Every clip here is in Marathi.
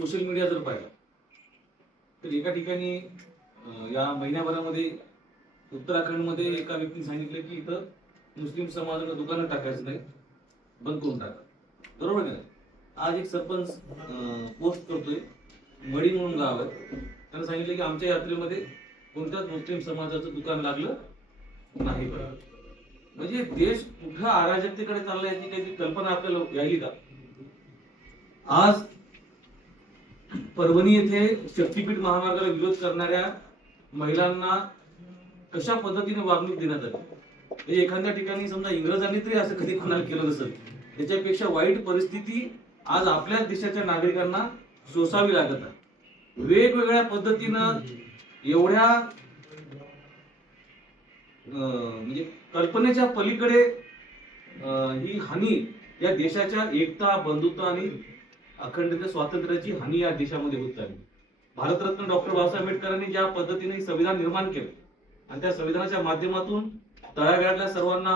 सोशल मीडिया जर पाहिला तर एका ठिकाणी या महिन्याभरामध्ये उत्तराखंडमध्ये एका व्यक्तीने सांगितलं की इथं मुस्लिम समाजाला दुकानं टाकायचं नाही, बंद करून टाका. बरोबर आहे. आज एक सरपंच पोस्ट करतोय, मडी म्हणून गाव आहे, त्यानं सांगितलं की आमच्या यात्रेमध्ये कोणत्याच मुस्लिम समाजाचं दुकान लागलं नाही. म्हणजे देश कुठं अराजकतेकडे चाललाय याची काही कल्पना आपल्याला यायली का? आज परभणी येथे शक्तीपीठ महामार्गाला विरोध करणाऱ्या महिलांना कशा पद्धतीने वागणूक देण्यात आली. एखाद्या ठिकाणी समजा इंग्रजांनी तरी असं कधी कोणाला केलं नसेल, त्याच्यापेक्षा वाईट परिस्थिती आज आपल्या देशाच्या नागरिकांना सोसावी लागत आहे. वेगवेगळ्या पद्धतीनं एवढ्या म्हणजे कल्पनेच्या पलीकडे ही हानी या देशाच्या एकता, बंधुत्व आणि अखंडता, स्वातंत्र्याची हानी या देशामध्ये होत आहे. भारतरत्न डॉक्टर बाबासाहेब आंबेडकरांनी ज्या पद्धतीने संविधान निर्माण केलं आणि त्या संविधानाच्या माध्यमातून तळागाळातल्या सर्वांना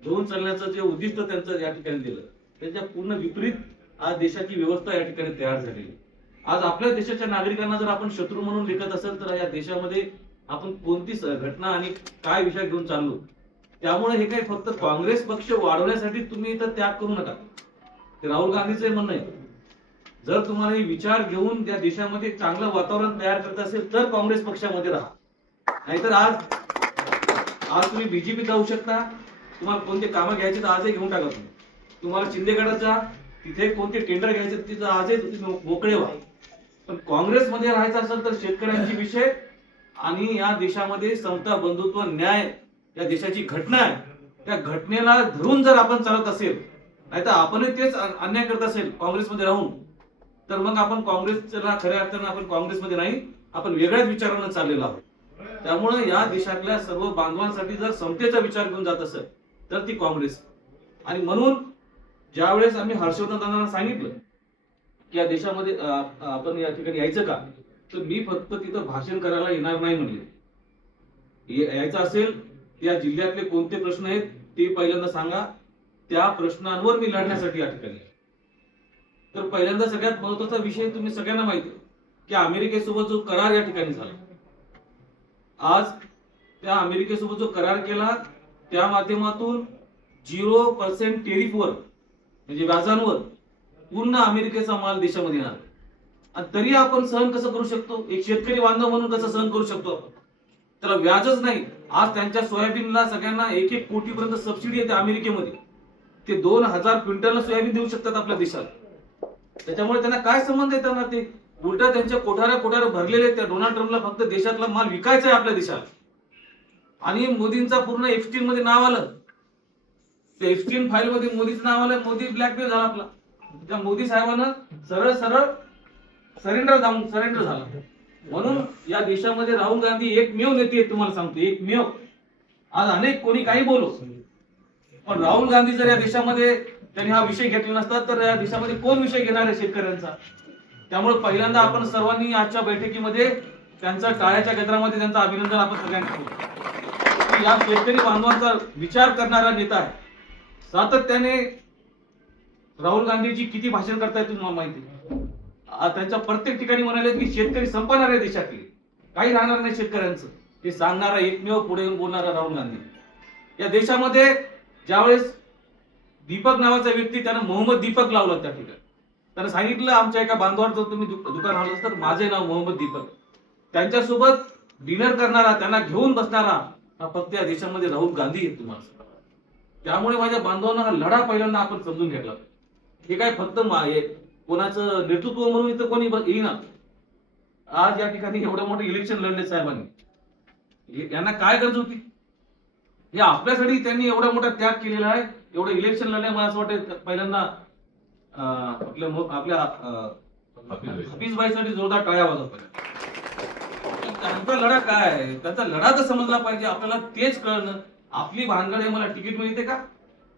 घेऊन चालण्याचं जे उद्दिष्ट त्यांचं या ठिकाणी दिलं, त्याच्या पूर्ण विपरीत आज देशाची व्यवस्था या ठिकाणी तयार झालेली. आज आपल्या देशाच्या नागरिकांना जर आपण शत्रू म्हणून लेखत असेल तर या देशामध्ये आपण कोणती घटना आणि काय विषय घेऊन चाललो. त्यामुळे हे काही फक्त काँग्रेस पक्ष वाढवण्यासाठी तुम्ही तर त्याग करू नका. ते राहुल गांधीचं म्हणणं आहे, जर तुम्हाला हे विचार घेऊन त्या देशामध्ये चांगलं वातावरण तयार करत असेल तर काँग्रेस पक्षामध्ये राहा. नाहीतर आज तुम्ही बीजेपी जाऊ शकता, तुम्हाला कोणते कामं घ्यायचे तर आजही घेऊन टाका. तुम्हाला शिंदेगडात जा, तिथे कोणते टेंडर घ्यायचे तिथे आजही मोकळे व्हा. पण काँग्रेसमध्ये राहायचं असेल तर शेतकऱ्यांची विषय आणि या देशामध्ये समता, बंधुत्व, न्याय या देशाची घटना आहे, त्या घटनेला धरून जर आपण चालत असेल, नाहीतर आपणही तेच अन्याय करत असेल काँग्रेसमध्ये राहून, तर मग आपण काँग्रेसला खऱ्या अर्थानं आपण काँग्रेसमध्ये नाही, आपण वेगळ्याच विचारानं चाललेलो आहोत. त्यामुळे या देशातल्या सर्व बांधवांसाठी जर समतेचा विचार घेऊन जात असेल तर ती काँग्रेस. आणि म्हणून ज्यावेळेस आम्ही हर्षवर्धन दादांना सांगितलं की या देशामध्ये आपण या ठिकाणी यायचं का, तर मी फक्त तिथं भाषण करायला येणार नाही म्हणले. यायचं असेल या जिल्ह्यातले कोणते प्रश्न आहेत ते पहिल्यांदा सांगा, त्या प्रश्नांवर मी लढण्यासाठी या ठिकाणी. तर पहिल्यांदा सगळ्यात महत्वाचा विषय तुम्ही सगळ्यांना माहिती आहे की अमेरिकेसोबत जो करार या ठिकाणी झाला, आज त्या अमेरिकेसोबत जो करार केला त्या माध्यमातून 0% टेरिफवर म्हणजे व्याजांवर पूर्ण अमेरिकेचा माल देशामध्ये येणार. आणि तरी आपण सहन कसं करू शकतो? एक शेतकरी बांधव म्हणून कसं सहन करू शकतो? त्याला व्याजच नाही. आज त्यांच्या सोयाबीनला सगळ्यांना 1-1 कोटीपर्यंत सबसिडी येते अमेरिकेमध्ये. ते 2000 क्विंटल सोयाबीन देऊ शकतात आपल्या देशात. त्याच्यामुळे त्यांना काय संबंध आहे? त्यांना ते उलट त्यांच्या कोठाऱ्या भरलेले. त्या डोनाल्ड ट्रम्पला फक्त देशातला माल विकायचा आहे आपल्या देशात. आणि मोदींचा पूर्ण एफस्टीन मध्ये नाव आलं, त्या एफस्टीन फाईल मध्ये मोदीचं नाव आलं. मोदी ब्लॅकमेल झाला आपला. त्या मोदी साहेबांना सरळ सरेंडर झाला. म्हणून या देशामध्ये राहुल गांधी एकमेव नेते आहेत, तुम्हाला सांगतो, एकमेव. आज अनेक कोणी काही बोलो, पण राहुल गांधी जर या देशामध्ये त्यांनी हा विषय घेतला नसता तर या देशामध्ये कोण विषय घेणार आहे शेतकऱ्यांचा? त्यामुळे पहिल्यांदा आपण सर्वांनी आजच्या बैठकीमध्ये त्यांचा टाळ्याच्या गजरामध्ये त्यांचं अभिनंदन आपण सगळ्यांना करू. या शेतकरी बांधवांचा विचार करणारा नेता आहे. सातत्याने राहुल गांधीजी किती भाषण करतायत तुम्हाला माहिती. त्यांच्या प्रत्येक ठिकाणी म्हणाले की शेतकरी संपणार आहे देशातले, काही राहणार नाही शेतकऱ्यांचं. हे सांगणारा एकमेव पुढे येऊन बोलणारा राहुल गांधी. या देशामध्ये ज्यावेळेस दीपक नावाचा व्यक्ती, त्यानं मोहम्मद दीपक लावला त्या ठिकाणी. त्यानं सांगितलं आमच्या एका बांधवांचं तुम्ही दुकान आणलं तर माझे नाव मोहम्मद दीपक. त्यांच्यासोबत डिनर करणारा, त्यांना घेऊन बसणारा हा फक्त या देशामध्ये राहुल गांधी आहे तुम्हाला. त्यामुळे माझ्या बांधवांना हा लढा पहिल्यांदा आपण समजून घेतला. हे काय फक्त कोणाचं नेतृत्व म्हणून इथं कोणी येईना. आज या ठिकाणी एवढं मोठं इलेक्शन लढले साहेबांनी, यांना काय गरज होती? हे आपल्यासाठी त्यांनी एवढा मोठा त्याग केलेला आहे. एवढं इलेक्शन लढले. मला असं वाटतं पहिल्यांदा आपल्या हफीजबाईसाठी जोरदार टाळ्या वाजवतात. त्यांचा लढा काय आहे? त्यांचा लढा तर समजला पाहिजे आपल्याला. तेच कळणं आपली भानगड आहे. मला तिकीट मिळते का,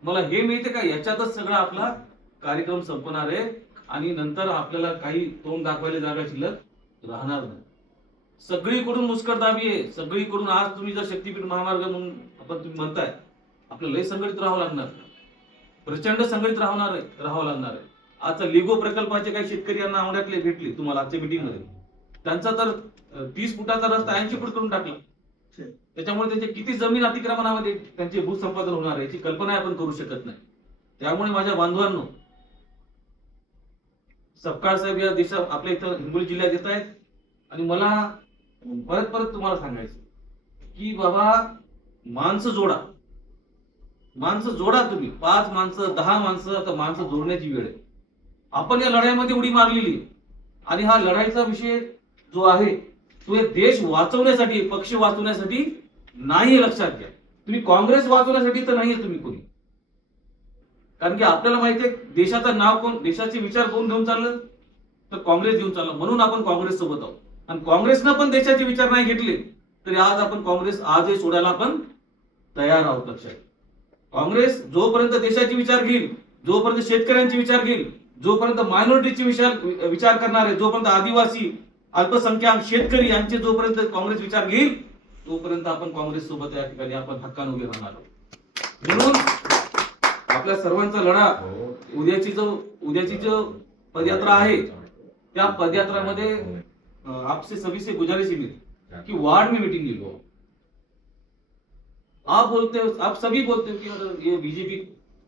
मला हे मिळते का, याच्यातच सगळा आपला कार्यक्रम संपणार आहे. आणि नंतर आपल्याला काही तोंड दाखवायला जागा शिल्लक राहणार नाही. सगळीकडून मुस्कटदाबी आहे, सगळीकडून. आज तुम्ही जर शक्तीपीठ महामार्ग म्हणून आपण तुम्ही म्हणताय, आपल्याला लय संघटित राहावं लागणार, प्रचंड संघटित राहावं लागणार आहे. आता लिगो प्रकल्पाचे काही शेतकरी यांना आवड्यातले भेटले तुम्हाला आजच्या मीटिंग मध्ये, त्यांचा तर 30 फुटाचा रस्ता 80 फूट करून टाकला. त्याच्यामुळे त्यांचे किती जमीन अतिक्रमणामध्ये त्यांचे भूसंपादन होणार आहे याची कल्पना आपण करू शकत नाही. त्यामुळे माझ्या बांधवांनो, सपकाळ साहेब या देशात आपल्या इथं हिंगोली जिल्ह्यात येत आहेत आणि मला परत परत तुम्हाला सांगायचं की बाबा माणसं जोडा, माणसं जोडा. तुम्ही 5 माणसं 10 माणसं, आता माणसं जोडण्याची वेळ आहे. आपण या लढाईमध्ये उडी मारलेली आणि हा लढाईचा विषय जो आहे तो हे देश वाचवण्यासाठी, पक्ष वाचवण्यासाठी नाही, लक्षात घ्या. तुम्ही काँग्रेस वाचवण्यासाठी तर नाहीये तुम्ही कोणी. कारण की आपल्याला माहिती आहे देशाचं नाव कोण, देशाचे विचार कोण घेऊन चाललं, तर काँग्रेस घेऊन चाललं. म्हणून आपण काँग्रेस सोबत आहोत. आणि काँग्रेसनं पण देशाचे विचार नाही घेतले तरी आज आपण काँग्रेस आजही सोडायला आपण तयार आहोत. लक्षात, काँग्रेस जोपर्यंत देशाचे विचार घेईल, जोपर्यंत शेतकऱ्यांचे विचार घेईल, जोपर्यंत मायनॉरिटीचे विचार करणार आहे, जोपर्यंत आदिवासी, अल्पसंख्याक, शेतकरी यांचे जोपर्यंत काँग्रेस विचार घेईल तोपर्यंत आपण काँग्रेस सोबत या ठिकाणी आपण हक्काने उभे राहणार आहोत. म्हणून आपल्या सर्वांचा लढा, उद्याची जो पदयात्रा आहे त्या पदयात्रामध्ये आपसे सभी से गुजारिश है कि वार्ड में मीटिंग ले लो. आप सभी बोलते हो कि ये बीजेपी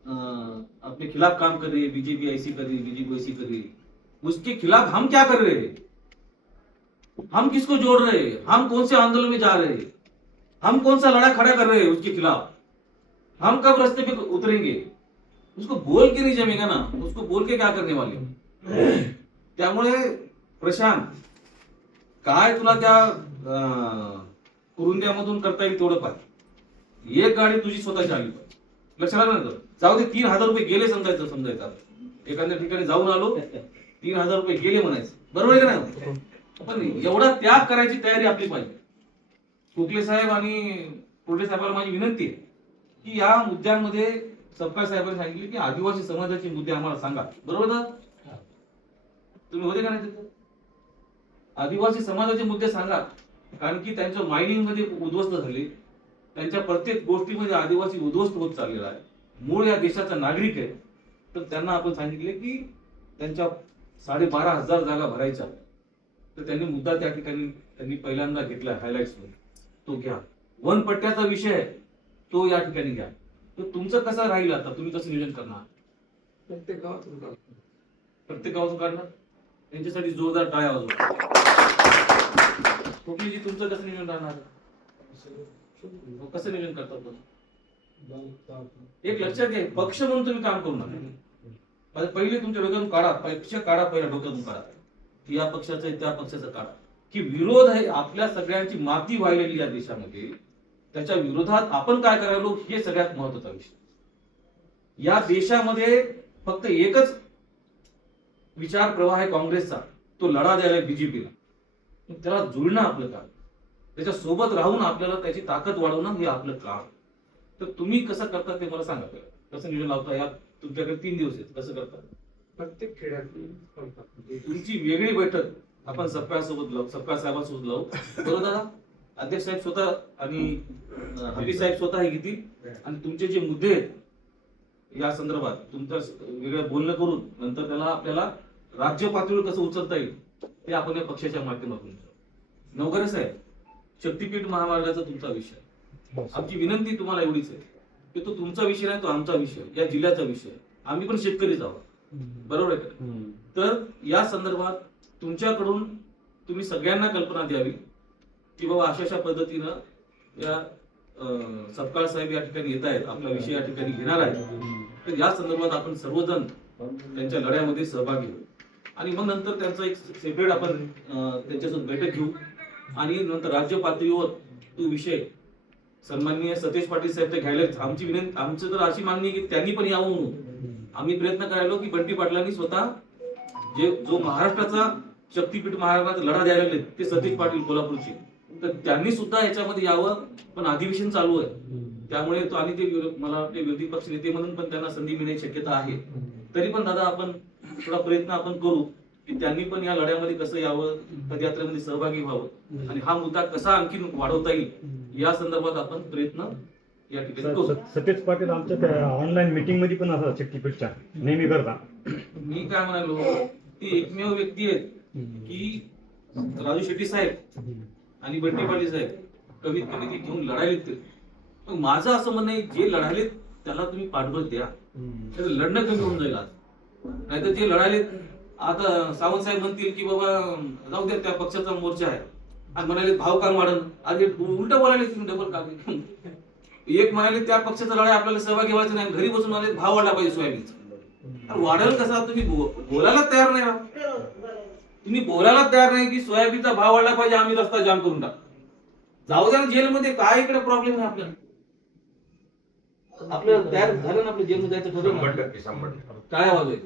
अपने खिलाफ काम कर रही है, बीजेपी ऐसी कर रही है, बीजेपी वैसी कर रही है. उसके खिलाफ हम क्या कर रहे हैं? हम किसको जोड़ रहे हैं? हम कौन से आंदोलन में जा रहे हैं? हम कौन सा लड़ा खड़ा कर रहे हैं उसके खिलाफ? हम कब रास्ते पे उतरेंगे? उसको बोल के नहीं जमेगा ना, उसको बोल के क्या करने वाले. त्यामुळे प्रशांत, काय तुला त्या कुरुंद्यामधून करता येईल तेवढं पाहिजे. एक गाडी तुझी स्वतःची आली पाहिजे. लक्षात आलं ना? जाऊ दे, 3000 रुपये गेले समजायचं. एखाद्या ठिकाणी जाऊन आलो, 3000 रुपये गेले म्हणायचं, बरोबर आहे का नाही? पण एवढा त्याग करायची तयारी आपली पाहिजे. कोकले साहेब आणि कोल्हे साहेबांना माझी विनंती आहे की या मुद्द्यांमध्ये सपकाळ साहेबांनी सांगितले की आदिवासी समाजाचे मुद्दे आम्हाला सांगा. बरोबर ना? तुम्ही होते का नाही तिथे? आदिवासी समाजाचे मुद्दे सांगा. कारण की त्यांच्या मायनिंग मध्ये उद्ध्वस्त झाले, त्यांच्या प्रत्येक गोष्टीमध्ये आदिवासी उद्ध्वस्त होत चाललेला आहे. मूळ या देशाचा नागरिक आहे. तर त्यांना आपण सांगितले की त्यांच्या 12,500 जागा भरायच्या. तर त्यांनी मुद्दा त्या ठिकाणी त्यांनी पहिल्यांदा घेतला हायलाइट्स मध्ये, तो घ्या. वनपट्ट्याचा विषय आहे तो या ठिकाणी घ्या. तर तुमचं कसं राहील, आता तुम्ही कसं नियोजन करणार? प्रत्येक गावातून काढणार. त्यांच्यासाठी जोरदार टाळ्या वाजवा. कोकणीजी, तुमचं कसं नियोजन राहणार? कसं नियोजन करतात? एक लक्षात घ्या, पक्ष म्हणून तुम्ही काम करू नका. पहिले तुमच्या डोक्यातून काढा, पक्ष काढा, पहिल्या डोक्यातून काढा. या पक्षाचा त्या पक्षाचा काढा की विरोध आहे, आपल्या सगळ्यांची माती वाहिलेली या देशामध्ये, त्याच्या विरोधात आपण काय करायलो हे सगळ्यात महत्वाचा विषय. या देशामध्ये फक्त एकच विचार प्रवाह आहे काँग्रेसचा, तो लढा द्यायला बीजेपीला. त्याला जुळणं आपलं काम, त्याच्या सोबत राहून आपल्याला त्याची ताकद वाढवणं हे आपलं काम. तर तुम्ही कसं करता ते मला सांगा. कसं नियोजन लावता? या तुमच्याकडे 3 दिवस आहेत, कसं करता? प्रत्येक खेड्यात तुमची वेगळी बैठक आपण सपकाळ साहेबांसोबत लावू. बरोबर दादा? अध्यक्ष साहेब स्वतः आणि हबीब साहेब स्वतः हे घेतील आणि तुमचे जे मुद्दे आहेत या संदर्भात तुमचं वेगळं बोलणं करून नंतर त्याला आपल्याला राज्य पातळीवर कसं उचलता येईल ते आपण या पक्षाच्या माध्यमातून. नवघरे साहेब, शक्तीपीठ महामार्गाचा तुमचा विषय. आमची विनंती तुम्हाला एवढीच आहे की तो तुमचा विषय नाही, तो आमचा विषय, या जिल्ह्याचा विषय. आम्ही पण शेतकरीच आहोत, बरोबर आहे का? तर या संदर्भात तुमच्याकडून तुम्ही सगळ्यांना कल्पना द्यावी की बाबा अशा पद्धतीनं या सपकाळ साहेब या ठिकाणी येत आहेत, आपला विषय या ठिकाणी घेणार आहेत. तर या संदर्भात आपण सर्वजण त्यांच्या लढ्यामध्ये सहभागी होऊ आणि मग नंतर त्यांचा एक सेपरेट आपण त्यांच्यासोबत बैठक घेऊ आणि नंतर राज्य पातळीवर तो विषय सन्माननीय सतेज पाटील साहेब ते घ्यायला. आमची विनंती, आमचं तर अशी मागणी की त्यांनी पण यावं म्हणून आम्ही प्रयत्न करायलो की बंटी पाटलांनी स्वतः जो महाराष्ट्राचा शक्तीपीठ महाराष्ट्राचा लढा द्यायला लागले ते सतीश पाटील कोल्हापूरचे, तर त्यांनी सुद्धा याच्यामध्ये यावं. पण अधिवेशन चालू आहे त्यामुळे तो आणि ते मला वाटते विरोधी पक्ष नेते म्हणून पण त्यांना संधी मिळण्याची शक्यता आहे. तरी पण दादा आपण थोडा प्रयत्न आपण करू की त्यांनी पण या लढ्यामध्ये कसं यावं, पदयात्रेमध्ये सहभागी व्हावं आणि हा मुद्दा कसा आणखी वाढवता येईल या संदर्भात आपण प्रयत्न या ठिकाणी करू. सतेज पाटील आमच्या त्या ऑनलाईन मीटिंग मध्ये पण असं शक्तीपीठच्या नेहमी करता. मी काय म्हणालो, ती एकमेव व्यक्ती आहे की राजू शेट्टी साहेब आणि बंटी पाटील साहेब कमीत कमी ती घेऊन लढायलेत ते. मग माझं असं म्हणणं आहे, जे लढायलेत त्याला तुम्ही पाठबळ द्या, तर लढणं कमी होऊन जाईल आज. नाहीतर जे लढायलेत, आता सावंत साहेब म्हणतील की बाबा जाऊ द्या, त्या पक्षाचा मोर्चा आहे, आणि म्हणाले भाव काम वाढन. अरे उलट बोलायले तुम्ही, डबल काम. एक म्हणाले त्या पक्षाचा लढाई आपल्याला सहभागी व्हायचं नाही, घरी बसून म्हणाले भाव वाढला पाहिजे सोयाबीनचा. वाढेल कसा? तुम्ही बोलायला तयार नाही ना. तुम्ही बोलायला तयार नाही की सोयाबीनचा भाव वाढला पाहिजे, आम्ही रस्ता जाम करून टाक. जाऊ द्या जेलमध्ये, काय इकडे प्रॉब्लेम आहे आपल्याला? आपलं तयार झालं ना, आपलं जेलमध्ये जायचं ठरवलं. 100% काय आवाज आहे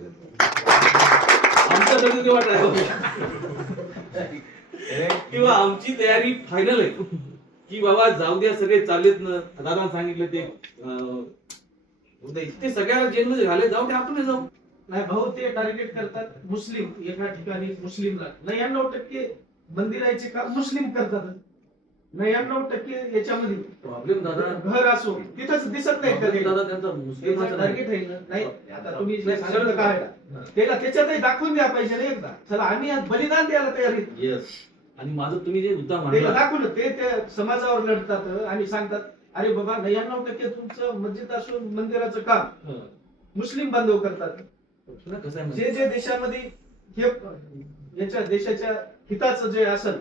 आमच्या तरी ते वाटायचं किंवा आमची तयारी फायनल आहे की बाबा जाऊ द्या, सगळे चाललेत ना. दादा सांगितलं ते सगळ्याला जेलमध्ये घाले, जाऊ द्या, आपण जाऊ. नाही भाऊ, ते टार्गेट करतात मुस्लिम, एका ठिकाणी मुस्लिमला 99% मंदिराचे काम मुस्लिम करतात. 99% याच्यामध्ये प्रॉब्लेम दादा, घर असो तिथंच दिसत नाही प्रॉब्लेम कधी. दादा त्यांचा मुस्लिमाचा टार्गेट नाही. आहे ना. नाही आता तुम्ही जे सांगितलं काय त्याला त्याच्यातही दाखवून द्या पाहिजे ना एकदा. चला आम्ही आज बलिदान द्यायला तयार आहे. येस. आणि माझं तुम्ही जे मुद्दा त्याला मांडला, दाखवलं ते त्या समाजावर लढतात आणि सांगतात अरे बाबा 99% तुमचं मस्जिद असो मंदिराचं काम मुस्लिम बांधव करतात. कसं आहे जे जे देशामध्ये हे याच्या देशाच्या हिताचं जे असेल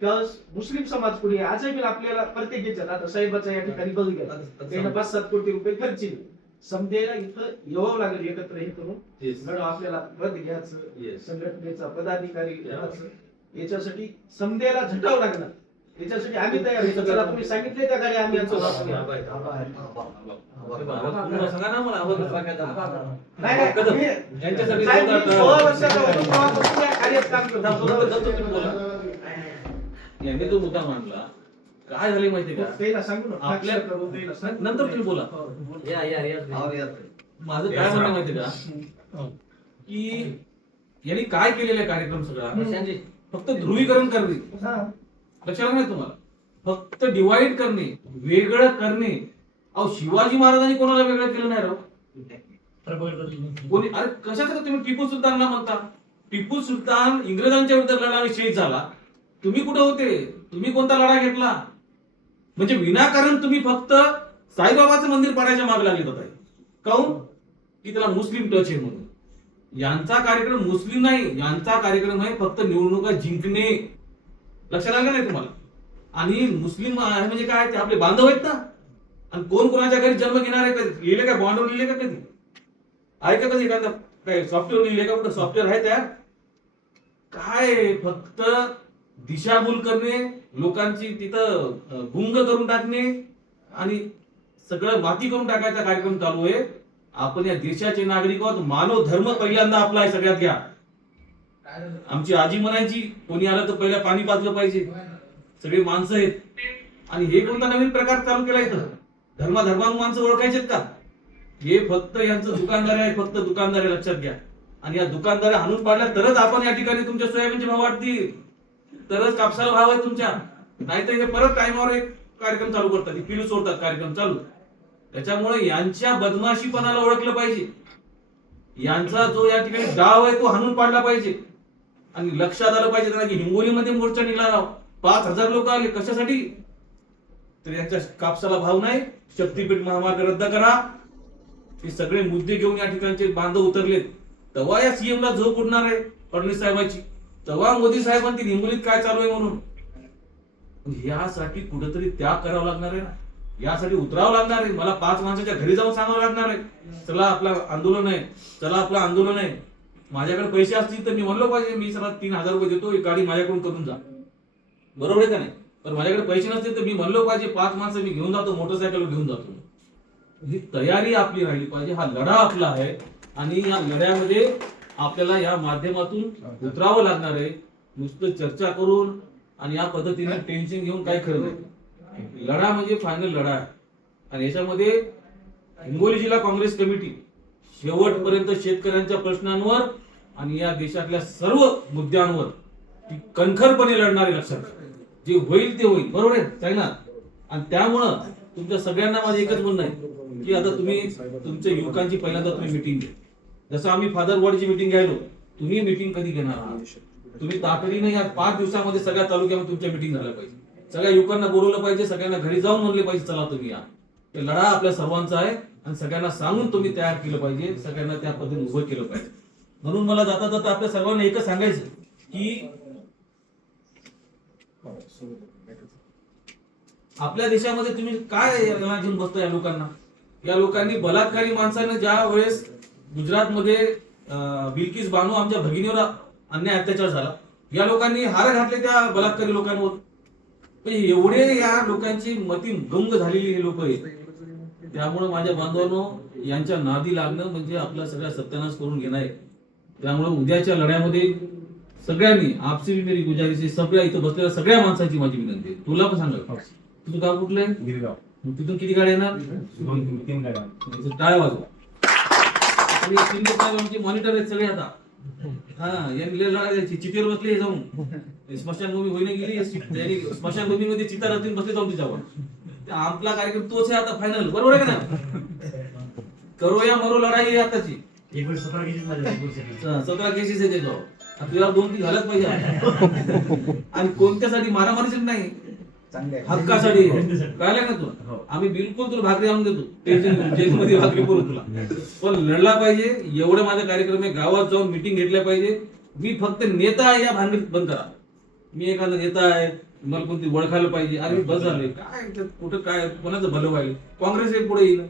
त्यावेळेस मुस्लिम समाज पुढे आजही आपल्याला प्रत्येक याच्यात, आता साहेबाचा या ठिकाणी बघूया त्यानं 5-7 कोटी रुपये खर्चिले. समजायला इथं यावं लागेल एकत्र हे करून. लढा आपल्याला पद घ्यायचं, संघटनेचा पदाधिकारी घ्यायचं, याच्यासाठी समजायला झटावं लागणार. याच्यासाठी आम्ही तयार आहे. चला तुम्ही सांगितले त्या गाडी आम्ही यांचं सांगा ना मला आवाज नाही, नाही, कदम. मी- यांच्यासाठी साहेब, मी 16 वर्षाचा होतो तेव्हापासून या कार्यात काम करतो. यांनी जो मुद्दा मांडला, काय झाले माहितीये का? त्याला सांगू ना आपल्या करू, त्याला सांगू. नंतर तुम्ही बोला. माझं काय म्हणणं माहितीये का, की यांनी काय केलेलं आहे कार्यक्रम सगळा, फक्त ध्रुवीकरण करणे. हा. लक्षात नाही तुम्हाला? फक्त डिवाइड करणे, वेगळं करणे. अहो, शिवाजी महाराजांनी कोणाला वेगळं केलं नाही राव. कोणी? अरे कशाचं तुम्ही टिपू सुलतानला म्हणता? टिपू सुलतान इंग्रजांच्या विरुद्ध लढा आणि शहीद झाला. तुम्ही कुठे होते? तुम्ही कोणता लढा घेतला? म्हणजे विनाकारण तुम्ही फक्त साईबाबाचं मंदिर पाडायच्या मागे लागले होते. काऊन? की त्याला मुस्लिम टच आहे म्हणून. यांचा कार्यक्रम मुस्लिम नाही, यांचा कार्यक्रम आहे फक्त निवडणुका जिंकणे. लक्षात आलं नाही तुम्हाला? आणि मुस्लिम म्हणजे काय, ते आपले बांधव आहेत ना. आणि कोण कोणाच्या घरी जन्म घेणार आहे? लिहिले का बॉन्डवर लिहिले का कधी? आहे का कधी एखादा काय सॉफ्टवेअर लिहिले का? कुठं सॉफ्टवेअर आहे तयार? काय फक्त दिशाभूल करणे, लोकांची तिथं गुंग करून टाकणे आणि सगळं माती करून टाकायचा कार्यक्रम चालू आहे. आपण या देशाचे नागरिक आहोत. मानव धर्म पहिल्यांदा आपला आहे सगळ्यात. घ्या. आमची आजी म्हणायची, कोणी आलं तर पहिला पाणी पाजलं पाहिजे. सगळे माणसं आहेत. आणि हे कोणता नवीन प्रकार चालू केला इथं? धर्माधर्मानं माणसं ओळखायचेत का? हे फक्त यांचं दुकानदार आहे, फक्त दुकानदार आहे. लक्षात घ्या. आणि या दुकानदारा हाणून पाडल्या तरच आपण या ठिकाणी तुमच्या सोयाबीनचे भाव वाढतील, तरच कापसाला भाव आहे तुमच्या. नाहीतर हे परत टाइमवर एक कार्यक्रम चालू करतात, पिलू सोडतात कार्यक्रम चालू. त्याच्यामुळे यांच्या बदमाशीपणाला ओळखलं पाहिजे. यांचा जो या ठिकाणी डाव आहे तो हाणून पाडला पाहिजे. आणि लक्षात आलं पाहिजे त्यांना की हिंगोलीमध्ये मोर्चा निघाला राव, 5,000 लोक आले. कशासाठी? तर यांच्या कापसाला भाव नाही, शक्तीपीठ महामार्ग रद्द करा. हे सगळे मुद्दे घेऊन या ठिकाणचे बांधव उतरलेत. तेव्हा या सीएम ला झोप उडणार आहे फडणवीस साहेबांची. तेव्हा मोदी साहेबांनी हिंगोलीत काय चालू आहे म्हणून. यासाठी कुठेतरी त्याग करावा लागणार आहे ना. यासाठी उतरावं लागणार आहे. मला 5 माणसाच्या घरी जाऊन सांगावं लागणार आहे, चला आपलं आंदोलन आहे, चला आपलं आंदोलन आहे. माझ्याकडे पैसे असतील तर मी म्हणलो पाहिजे, मी सगळा 3,000 रुपये देतो, एक गाडी माझ्याकडून करून जा. बरोबर आहे का नाही? पण माझ्याकडे पैसे नसतील तर मी म्हणलो पाहिजे, 5 माणसं मी घेऊन जातो, मोटरसायकल घेऊन जातो. ही तयारी आपली राहिली पाहिजे. हा लढा आपला आहे आणि या लढ्यामध्ये आपल्याला या माध्यमातून उतरावं लागणार आहे. नुसतं चर्चा करून आणि या पद्धतीने टेन्शन घेऊन काय खरं नाही. लढा म्हणजे फायनल लढा आहे. आणि याच्यामध्ये हिंगोली जिल्हा काँग्रेस कमिटी शेवटपर्यंत शेतकऱ्यांच्या प्रश्नांवर आणि या देशातल्या सर्व मुद्द्यांवर ती कणखरपणे लढणारे. लक्षात, जे होईल ते होईल. बरोबर आहे ना? आणि त्यामुळं तुमच्या सगळ्यांना माझं एकच म्हणणं आहे की आता तुम्ही तुमच्या युवकांची पहिल्यांदा तुम्ही मिटिंग घ्या. जसं आम्ही फादर वॉर्डची मिटिंग घ्यायलो, तुम्ही मिटिंग कधी घेणार आहात? तुम्ही तातडीने या 5 दिवसामध्ये सगळ्या तालुक्यामध्ये तुमच्या मिटिंग झाल्या पाहिजे. सगळ्या युवकांना बोलवलं पाहिजे, सगळ्यांना घरी जाऊन म्हणले पाहिजे चला तुम्ही या. ते लढा आपल्या सर्वांचा आहे आणि सगळ्यांना सांगून तुम्ही तयार केलं पाहिजे, सगळ्यांना त्या पद्धतीने उभं केलं पाहिजे. म्हणून मला जाता जाता आपल्या सर्वांना एकच सांगायचं की आपल्या देशामध्ये तुम्ही काय याला घेऊन बसता या लोकांना? या लोकांनी बलात्कारी माणसाने ज्या वेळेस गुजरातमध्ये बिल्किस बानो आमच्या भगिनीवर अन्याय अत्याचार झाला, या लोकांनी हार घातले त्या बलात्कारी लोकांवर. म्हणजे एवढे या लोकांची मती गंग झालेली हे लोक आहेत. त्यामुळे माझ्या बांधवांनो, यांच्या नादी लागणं म्हणजे आपला सगळा सत्यानाश करून घेणं आहे. त्यामुळे उद्याच्या लढ्यामध्ये सगळ्यांनी आपसी भी मेरी गुजारिश आहे, सगळ्या इथं बसलेल्या सगळ्या माणसाची माझी विनंती आहे. तुला पण सांगा, तुझं गाव कुठलं आहे? गिरगाव. मग तिथून किती गाड्या येणार? 2-3 गाड्या. टाळ्या वाजवा. आणि शिंदे साहेब आमचे मॉनिटर आहेत सगळे आता. हा, यांनी लय लढा द्यायची. चितेवर बसले हे जाऊन स्मशानभूमी होईने गेली, त्यांनी स्मशानभूमीमध्ये चिता राहतील बसले जाऊन तिच्यावर. आपला कार्यक्रम तोच आहे आता फायनल, बरोबर आहे का ना? करो या मरो लढाई आहे आताची. 17 केसेस झाले. 17 केसेस आहे त्याच्यावर. तुला 2-3 झालंच पाहिजे. आणि कोणत्यासाठी? मारामारीसाठी नाही, हक्कासाठी. कळलं ना तुला? आम्ही बिलकुल तुला भाकरी आणून देतो, टेन्शन जेलमध्ये भाकरी करू तुला, पण लढला पाहिजे. एवढं माझा कार्यक्रम आहे. गावात जाऊन मिटिंग घेतल्या पाहिजे. मी फक्त नेता आहे या भानगडीत बंद करा. मी एखादा नेता आहे, मला कोणती ओळखायला पाहिजे. अरे बस झाले काय कुठं काय कोणाचं भलं व्हायला. काँग्रेस एक पुढे येईल,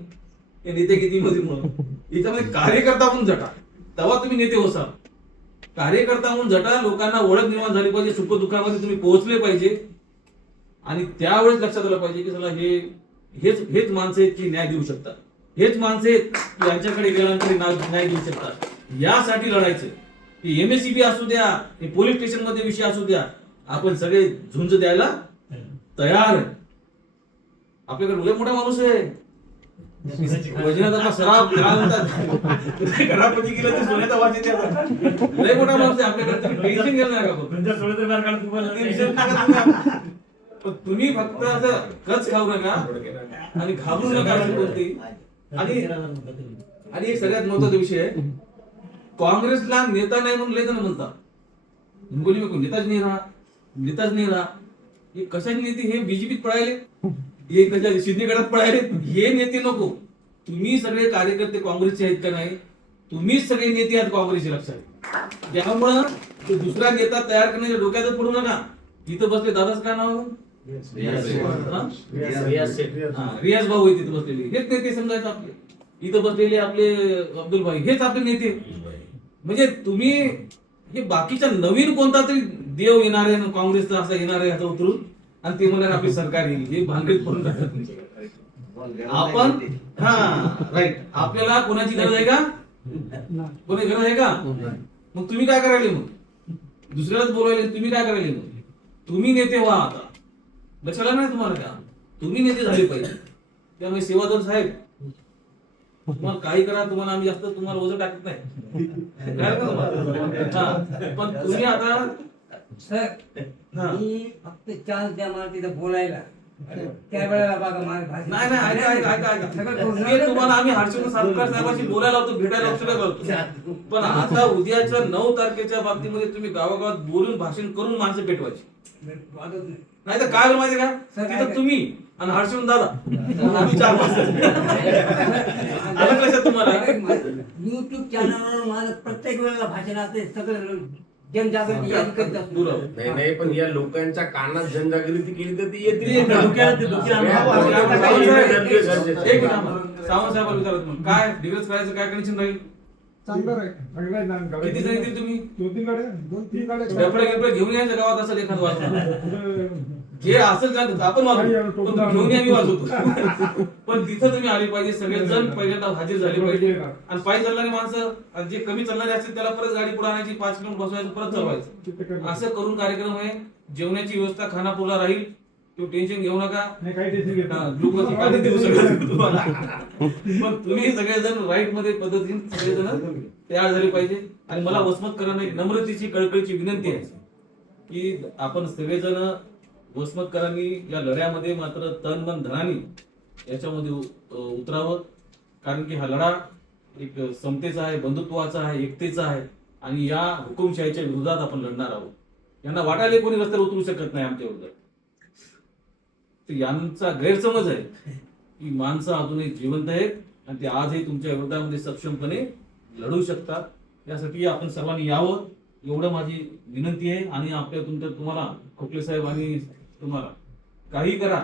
हे नेते किती मध्ये म्हणून याच्यामध्ये कार्यकर्ता म्हणून जटा, तेव्हा तुम्ही नेते होसाल. कार्यकर्ता म्हणून जटा, लोकांना ओळख निर्माण झाली पाहिजे, सुख दुःखामध्ये तुम्ही पोहोचले पाहिजे. आणि त्यावेळेस लक्षात आलं पाहिजे की चला हेच माणसं आहेत की न्याय देऊ शकतात, हेच माणसं आहेत की यांच्याकडे गेल्यानंतर न्याय देऊ शकतात. यासाठी लढायचं. की MSCB असू द्या, हे पोलीस स्टेशन मध्ये विषय असू द्या, आपण सगळे झुंज द्यायला तयार आहे. आपल्याकडे लय मोठा माणूस आहे, वजनाचा सराव घरापती गेलं तर सोन्याचा वास येते. लय मोठा माणूस आहे आपल्याकडे, टेन्शन घ्यायला नका करू. पण तुम्ही फक्त असं कच खाऊ नका आणि घाबरू नका अशी कोणती. आणि एक सगळ्यात महत्वाचा विषय आहे, काँग्रेसला नेता नाही म्हणून लय जण म्हणतात, हिंगोली में नेताच नाही रहा. हे कशाचे नेते? हे बीजेपीत पळायले, हे कशा शिंदेगडात पळायले. हे नेते नको. तुम्ही सगळे कार्यकर्ते काँग्रेसचे आहेत का नाही? तुम्हीच सगळे नेते आहेत काँग्रेसचे, लक्षात. त्यामुळं दुसरा नेता तयार करण्याच्या डोक्यातच पडू नका. इथं बसले दादाच काय नाव? रियाज भाऊ आहे तिथे बसलेले, हेच नेते समजायचं आपले. इथं बसलेले आपले अब्दुल भाई, हेच आपले नेते. म्हणजे तुम्ही हे बाकीच्या नवीन कोणता तरी देव येणार आहे, काँग्रेसचा असा येणार आहे आता उतरून, आणि ते म्हणणार आपली सरकार येईल. हे भानगडीत पडून टाकत आपण. हा राईट. आपल्याला कोणाची गरज आहे का? कोणाची गरज आहे का? मग तुम्ही काय करायले? मग दुसऱ्यालाच बोलायले. तुम्ही काय करायले? मग तुम्ही नेते व्हा. आता लक्षात नाही तुम्हाला का? तुम्ही नेते झाले पाहिजे. त्यामुळे सेवादल साहेब, तुम्हाला काही करा, तुम्हाला आम्ही जास्त तुम्हाला ओझं टाकत नाही. पण तुम्ही आता सर, मी फक्त चान्स द्या मला तिथं बोलायला. त्या वेळेला बघा माझं भाषण. नाही ऐका. तुम्हाला आम्ही हर्षवर्धन सातकर साहेबांशी बोलायला होतो, भेटायला होतो. पण आता उद्याच्या 9 तारखेच्या बाबतीमध्ये तुम्ही गावागावात बोलून भाषण करून माणसं पेटवायची. नाही तर काय माहिती का? तिथं तुम्ही आणि हर्षवर्धन दादा, आम्ही 4 वाजता. लक्षात तुम्हाला? युट्यूब चॅनलवर माझं प्रत्येक वेळेला भाषण असते. सगळं जनजागृती यादी करत असतो. नाही पण या लोकांच्या कानात जनजागृती केली तर ती येते. सावंत साहेबांना विचारत काय डिग्रज करायचं, काय कनेक्शन राहील? किती जण येतील तुम्ही? 2-3 गाड्या. डफडे घेऊन यायचं गावात, असं एखादं वाजवतो. जे असेल का आपण वाजवतो, पण घेऊन आम्ही वाजवतो. पण तिथं तुम्ही आले पाहिजे, सगळेजण पहिल्यांदा हाजीर झाले पाहिजे. आणि पायी चालणारी माणसं, जे कमी चालणारे असतील त्याला परत गाडी पुढे आणायची, 5 किलोमीटर बसवायचं, परत चालवायचं. असं करून कार्यक्रम आहे. जेवणाची व्यवस्था खानापूरला राहील, तो टेन्शन घेऊ नका. ग्लुकोज पाणी देऊ सगळं तुम्हाला. पण तुम्ही सगळेजण राईट मध्ये पद्धतीने सगळेजण तयार झाले पाहिजे. आणि मला वसमतकरांना एक नम्रतेची कळकळीची विनंती आहे की आपण सगळेजण वसमतकरांनी या लढ्यामध्ये मात्र तन मन धनानी याच्यामध्ये उतरावं, कारण की हा लढा एक समतेचा आहे, बंधुत्वाचा आहे, एकतेचा आहे आणि या हुकुमशाहीच्या विरोधात आपण लढणार आहोत. यांना वाटायला कोणी रस्त्यावर उतरू शकत नाही आमच्या विरोधात. तर यांचा गैरसमज आहे की माणसं अजूनही जिवंत आहेत आणि ते आजही तुमच्या विरोधामध्ये सक्षमपणे लढू शकतात. यासाठी आपण सर्वांनी यावं एवढं माझी विनंती आहे. आणि तुम्हाला खोकले साहेब आणि तुम्हाला काही करा,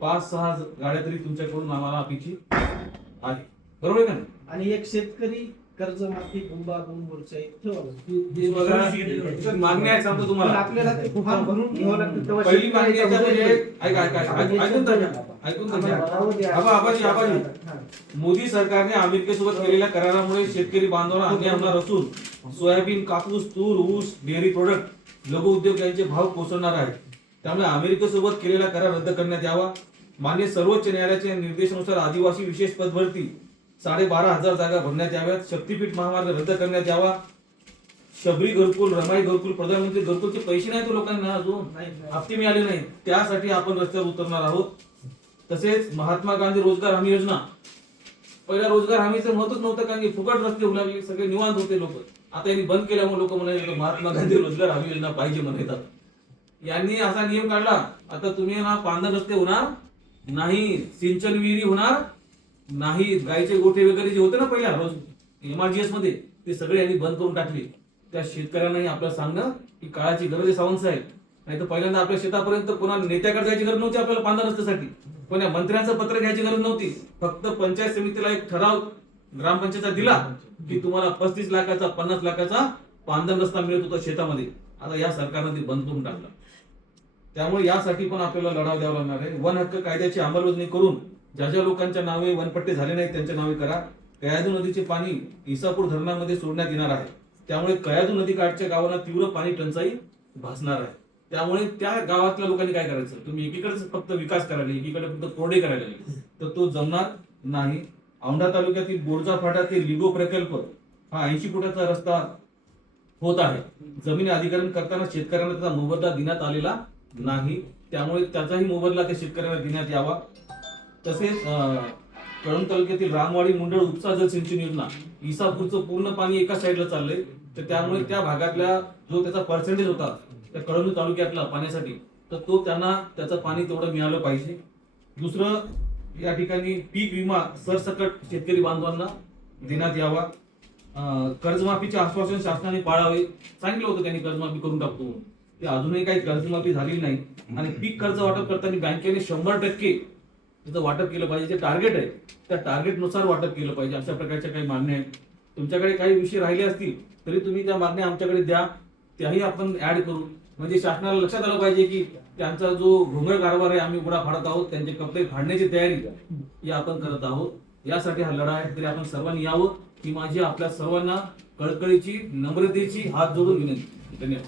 5-6 गाड्या तरी तुमच्याकडून आम्हाला अपेक्षित आहे, बरोबर आहे का नाही? आणि एक शेतकरी कर्जमाफी बोंबाबोंब मोर्चा ठेवावं. हे बघा, मागण्या आहेत सांगतो पण तुम्हाला. आपल्याला ते फॉर्म भरून घ्यावं लागतं तेव्हा पहिली मागणी याच्यामध्ये आहे, ऐका राहू द्या. आबाजी हा. मोदी सरकारने अमेरिकेसोबत केलेल्या करारामुळे शेतकरी बांधवांना अन्याय होणार असून सोयाबीन, कापूस, तूर, ऊस, डेअरी प्रोडक्ट, लघु उद्योग यांचे भाव कोसळणार आहेत. त्यामुळे अमेरिकेसोबत केलेला करार रद्द करण्यात यावा. मान्य सर्वोच्च न्यायालयाच्या निर्देशानुसार आदिवासी विशेष पदभरती 12,500 जागा भरण्यात याव्यात. शक्तीपीठ महामार्ग रद्द करण्यात यावा. शबरी घरकुल, रमाई घरकुल, प्रधानमंत्री घरकुलचे पैसे नाही तो लोकांना अजून हप्ते मिळाले नाहीत. त्यासाठी आपण रस्त्यावर उतरणार आहोत. तसेच महात्मा गांधी रोजगार हमी योजना, पहिला रोजगार हमीचं महत्वच नव्हतं कारण की फुकट रस्ते होऊ लागले, सगळे निवांत होते लोक. आता यांनी बंद केल्यामुळे लोक म्हणाले महात्मा गांधी रोजगार हमी योजना पाहिजे म्हणतात. यांनी असा नियम काढला, आता तुम्ही ना पांढर रस्ते होणार नाही, सिंचन विहिरी होणार नाही, गायचे गोठे वगैरे जे होते ना पहिल्या रोज MRGS मध्ये, ते सगळे यांनी बंद करून टाकले. त्या शेतकऱ्यांनाही आपल्याला सांगणं की काळाची गरज आहे सावंत साहेब. नाही तर पहिल्यांदा आपल्या शेतापर्यंत कोणा नेत्याकडे जायची गरज नव्हती आपल्याला पांढर रस्त्यासाठी, पण या मंत्र्यांचं पत्र घ्यायची गरज नव्हती. फक्त पंचायत समितीला एक ठराव ग्रामपंचायतचा दिला की तुम्हाला 35 लाखाचा 50 लाखाचा पांढर रस्ता मिळत होता शेतामध्ये. आता या सरकारने ते बंद करून टाकला. त्यामुळे यासाठी पण आपल्याला लढा द्यावा लागणार आहे. वन हक्क कायद्याची अंमलबजावणी करून ज्या ज्या लोकांच्या नावे वनपट्टे झाले नाहीत त्यांच्या नावे करा. कयाधू नदीचे पाणी इसापूर धरणामध्ये सोडण्यात येणार आहे. त्यामुळे कयाधू नदी काठच्या गावांना तीव्र पाणी टंचाई भासणार आहे. त्यामुळे त्या गावातल्या लोकांनी काय करायचं, तुम्ही एकीकडेच फक्त विकास करायला, एकीकडे फक्त तोडे करायला लागले तर तो जमणार नाही. औंढा तालुक्यातील बोरजा फाटा ते लिगो प्रकल्प हा 80 फुटाचा रस्ता होत आहे. जमीन अधिग्रहण करताना शेतकऱ्यांना त्याचा मोबदला देण्यात आलेला नाही. त्यामुळे त्याचाही मोबदला त्या शेतकऱ्यांना देण्यात यावा. तसेच कळंब तालुक्यातील रामवाडी मुंडळ उपसा जल सिंचन योजना, इसापूरचं पूर्ण पाणी एका साईडला चाललंय, तर त्यामुळे त्या भागातल्या जो त्याचा पर्सेंटेज होता त्या कळंब तालुक्यातला पाण्यासाठी, तर तो त्यांना त्याचं पाणी तेवढं मिळालं पाहिजे. दुसरं, या ठिकाणी पीक विमा सरसकट शेतकरी बांधवांना देण्यात यावा. कर्जमाफीचे आश्वासन शासनाने पाळावे. सांगितलं होतं त्यांनी कर्जमाफी करून टाकतो, ते अजूनही काही कर्जमाफी झालेली नाही. आणि पीक कर्ज वाटप करताना बँकेने 100% त्याचं वाटप केलं पाहिजे. जे टार्गेट आहे त्या टार्गेटनुसार वाटप केलं पाहिजे. अशा प्रकारच्या काही मागण्या आहेत. तुमच्याकडे काही विषय राहिले असतील तरी तुम्ही त्या मागण्या आमच्याकडे द्या, त्याही आपण ऍड करू. म्हणजे शासनाला लक्षात आलं पाहिजे की त्यांचा जो घोंगळ कारभार आहे आम्ही उडा फाडत आहोत, त्यांचे कपडे फाडण्याची तयारी ही आपण करत आहोत. यासाठी हा लढा आहे. तरी आपण सर्वांनी यावं ही माझी आपल्या सर्वांना कळकळीची, नम्रतेची हात जोडून विनंती. धन्यवाद.